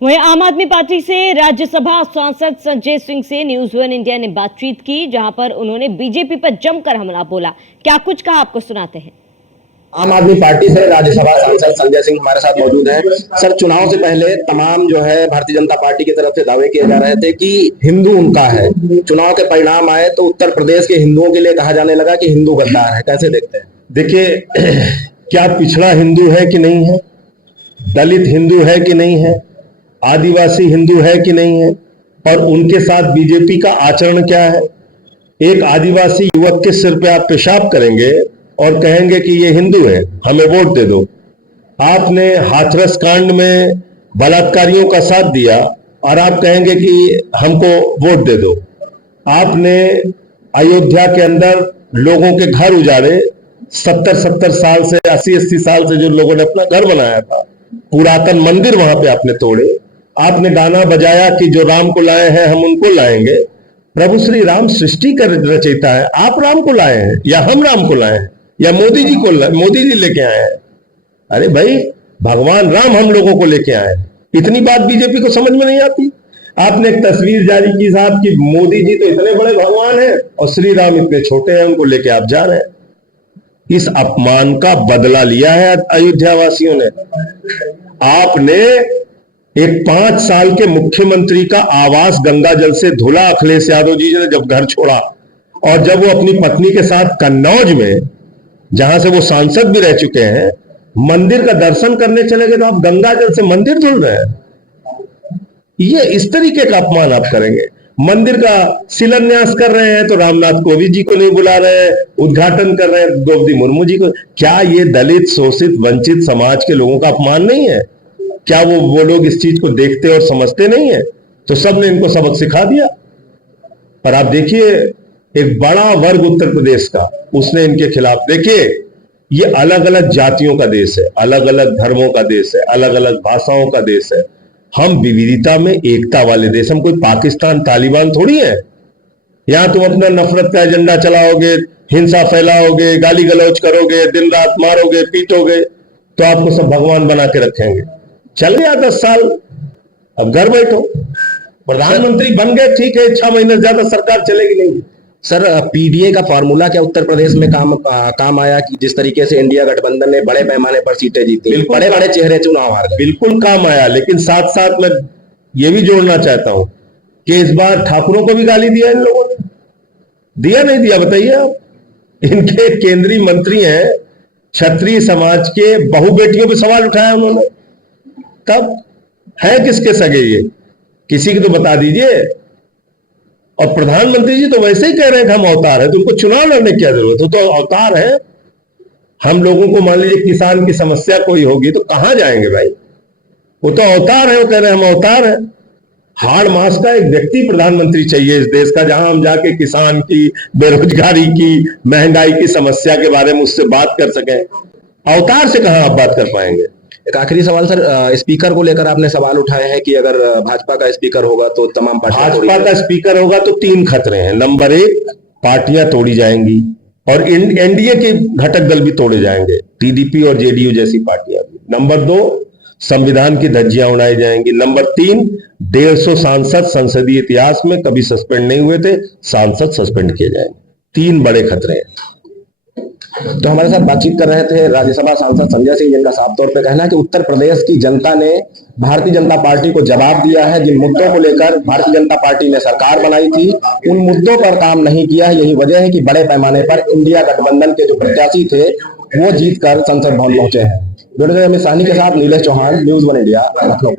वहीं आम आदमी पार्टी से राज्यसभा सांसद संजय सिंह से न्यूज वन इंडिया ने बातचीत की, जहां पर उन्होंने बीजेपी पर जमकर हमला बोला। क्या कुछ कहा, आपको सुनाते हैं। आम आदमी पार्टी से राज्यसभा सांसद संजय सिंह हमारे साथ मौजूद हैं। सर, चुनाव से पहले तमाम जो है भारतीय जनता पार्टी की तरफ से दावे किए जा रहे थे कि हिंदू उनका है। चुनाव के परिणाम आए तो उत्तर प्रदेश के हिंदुओं के लिए कहा जाने लगा कि हिंदू गद्दार है। कैसे देखते हैं? देखिए, क्या पिछड़ा हिंदू है कि नहीं है, दलित हिंदू है कि नहीं है, आदिवासी हिंदू है कि नहीं है, और उनके साथ बीजेपी का आचरण क्या है? एक आदिवासी युवक के सिर पे आप पेशाब करेंगे और कहेंगे कि ये हिंदू है, हमें वोट दे दो। आपने हाथरस कांड में बलात्कारियों का साथ दिया और आप कहेंगे कि हमको वोट दे दो। आपने अयोध्या के अंदर लोगों के घर उजाड़े, 70 साल से 80 साल से जो लोगों ने अपना घर बनाया था, पुरातन मंदिर वहां पे आपने तोड़े। आपने गाना बजाया कि जो राम को लाए हैं हम उनको लाएंगे। प्रभु श्री राम सृष्टि का रचयिता है, आप राम को लाए हैं या हम राम को लाए हैं या मोदी जी लेके आए हैं? अरे भाई, भगवान राम हम लोगों को लेके आए हैं। इतनी बात बीजेपी को समझ में नहीं आती। आपने एक तस्वीर जारी की साहब कि मोदी जी तो इतने बड़े भगवान हैं और श्री राम इतने छोटे हैं, उनको लेके आप जा रहे हैं। इस अपमान का बदला लिया है अयोध्या वासियों ने। आपने एक 5 साल के मुख्यमंत्री का आवास गंगा जल से धुला अखिलेश यादव जी ने जब घर छोड़ा, और जब वो अपनी पत्नी के साथ कन्नौज में, जहां से वो सांसद भी रह चुके हैं, मंदिर का दर्शन करने चले गए, तो आप गंगा जल से मंदिर धुल रहे हैं। ये इस तरीके का अपमान आप करेंगे। मंदिर का शिलान्यास कर रहे हैं तो रामनाथ कोविंद जी को नहीं बुला रहे हैं, उद्घाटन कर रहे हैं द्रौपदी मुर्मू जी को। क्या ये दलित, शोषित, वंचित समाज के लोगों का अपमान नहीं है? क्या वो लोग इस चीज को देखते और समझते नहीं है? तो सबने इनको सबक सिखा दिया। पर आप देखिए, एक बड़ा वर्ग उत्तर प्रदेश का, उसने इनके खिलाफ, देखिए ये अलग अलग जातियों का देश है, अलग अलग धर्मों का देश है, अलग अलग भाषाओं का देश है। हम विविधता में एकता वाले देश, हम कोई पाकिस्तान तालिबान थोड़ी है। यहां तुम अपना नफरत का एजेंडा चलाओगे, हिंसा फैलाओगे, गाली गलौज करोगे, दिन रात मारोगे, पीटोगे, तो आपको सब भगवान बना के रखेंगे। चल गया 10 साल, अब घर बैठो। प्रधानमंत्री बन गए, ठीक है, 6 महीने से ज्यादा सरकार चलेगी नहीं। सर, पीडीए का फॉर्मूला क्या उत्तर प्रदेश में काम आया कि जिस तरीके से इंडिया गठबंधन ने बड़े पैमाने पर सीटें जीती, बड़े बड़े चेहरे चुनाव हार गए? बिल्कुल काम आया, लेकिन साथ साथ मैं ये भी जोड़ना चाहता हूं कि इस बार ठाकुरों को भी गाली दिया इन लोगों ने। दिया नहीं दिया बताइए आप? इनके केंद्रीय मंत्री हैं, क्षत्रिय समाज के बहु बेटियों पे सवाल उठाया उन्होंने। तब है किसके सगे ये? किसी की तो बता दीजिए। और प्रधानमंत्री जी तो वैसे ही कह रहे हैं कि हम अवतार है, तो उनको चुनाव लड़ने की क्या जरूरत है? तो अवतार है। हम लोगों को मान लीजिए किसान की समस्या कोई होगी तो कहां जाएंगे भाई? वो तो अवतार है, वो कह रहे हैं हम अवतार है। हाड़ मास का एक व्यक्ति प्रधानमंत्री चाहिए इस देश का, जहां हम जाके किसान की, बेरोजगारी की, महंगाई की समस्या के बारे में उससे बात कर सकें। अवतार से कहां आप बात कर पाएंगे? एक आखिरी सवाल सर, स्पीकर को लेकर आपने सवाल उठाए हैं कि अगर भाजपा का स्पीकर होगा तो तमाम भाजपा का स्पीकर होगा तो 3 खतरे हैं। नंबर 1, पार्टियां तोड़ी जाएंगी और एनडीए के घटक दल भी तोड़े जाएंगे, टीडीपी और जेडीयू जैसी पार्टियां भी। नंबर 2, संविधान की धज्जियां उड़ाई जाएंगी। नंबर 3, 150 सांसद संसदीय इतिहास में कभी सस्पेंड नहीं हुए थे, सांसद सस्पेंड किए जाएंगे। 3 बड़े खतरे हैं। तो हमारे साथ बातचीत कर रहे थे राज्यसभा सांसद संजय सिंह, जिनका साफ तौर पे कहना है कि उत्तर प्रदेश की जनता ने भारतीय जनता पार्टी को जवाब दिया है। जिन मुद्दों को लेकर भारतीय जनता पार्टी ने सरकार बनाई थी, उन मुद्दों पर काम नहीं किया है। यही वजह है कि बड़े पैमाने पर इंडिया गठबंधन के जो प्रत्याशी थे वो जीतकर संसद भवन पहुंचे हैं। वीडियो में सानी के साथ Nilesh Chauhan, News One India, Lucknow.